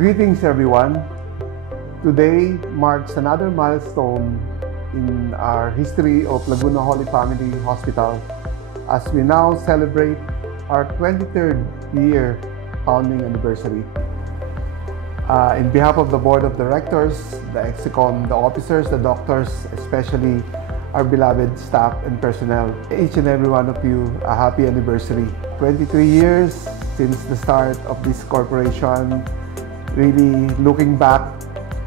Greetings everyone. Today marks another milestone in our history of Laguna Holy Family Hospital as we now celebrate our 23rd year founding anniversary. In behalf of the Board of Directors, the Execom, the officers, the doctors, especially our beloved staff and personnel, each and every one of you, a happy anniversary. 23 years since the start of this corporation, really looking back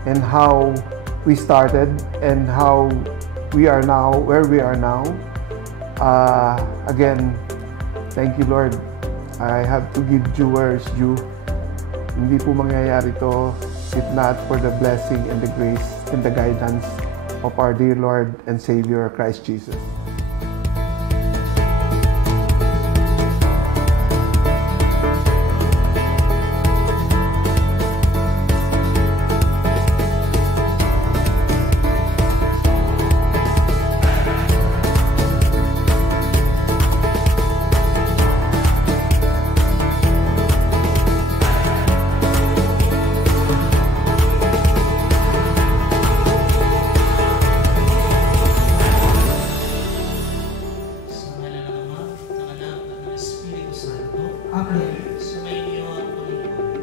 and how we started and how we are now, where we are now. Again, thank you, Lord. I have to give due where is due. Hindi po mangyayari to if not for the blessing and the grace and the guidance of our dear Lord and Savior, Christ Jesus.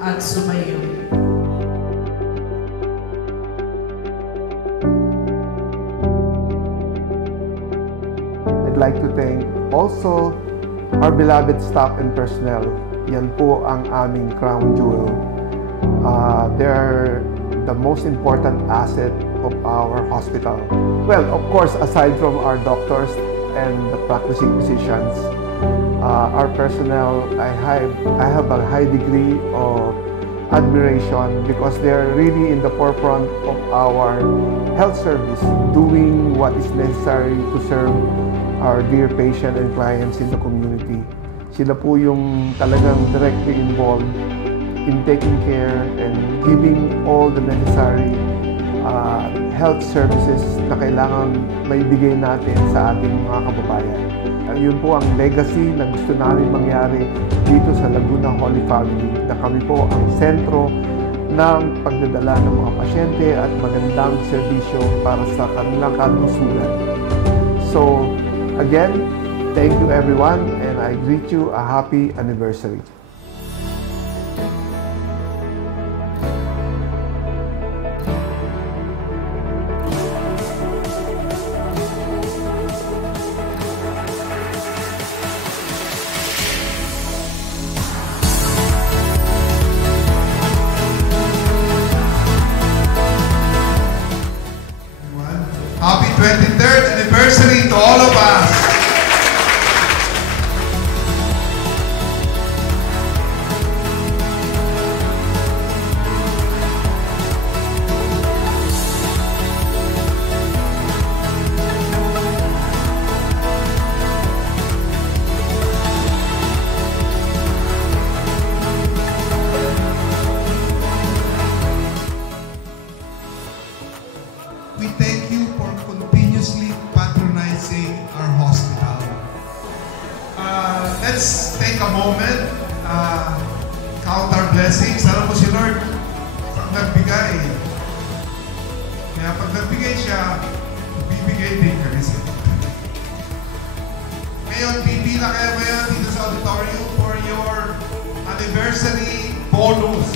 At sumayo. I'd like to thank also our beloved staff and personnel. Yan po ang aming crown jewel. They're the most important asset of our hospital. Well, of course, aside from our doctors and the practicing physicians, our personnel, I have a high degree of admiration because they're really in the forefront of our health service, doing what is necessary to serve our dear patient and clients in the community. Sila po yung talagang directly involved in taking care and giving all the necessary health services na kailangan maibigay natin sa ating mga kababayan. Yun po ang legacy na gusto namin mangyari dito sa Laguna Holy Family, na kami po ang sentro ng pagdadala ng mga pasyente at magandang serbisyo para sa kanilang kalusugan. So, again, thank you everyone and I greet you a happy anniversary. Happy 23rd anniversary to all of us! We thank you for continuously patronizing our hospital. Let's take a moment, count our blessings. Alam mo si Lord, pag nagbigay, kaya pag nagbigay siya, bibigay din kami siya. Ngayon, pipila kayo ngayon dito sa auditorium for your anniversary bonus.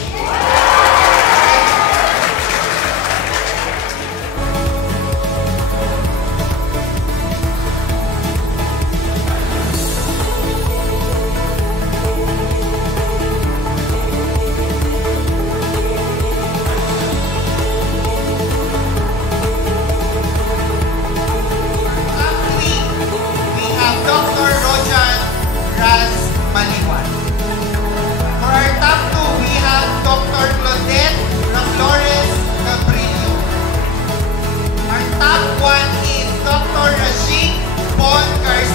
One is Dr. Rashid Bon Garcia.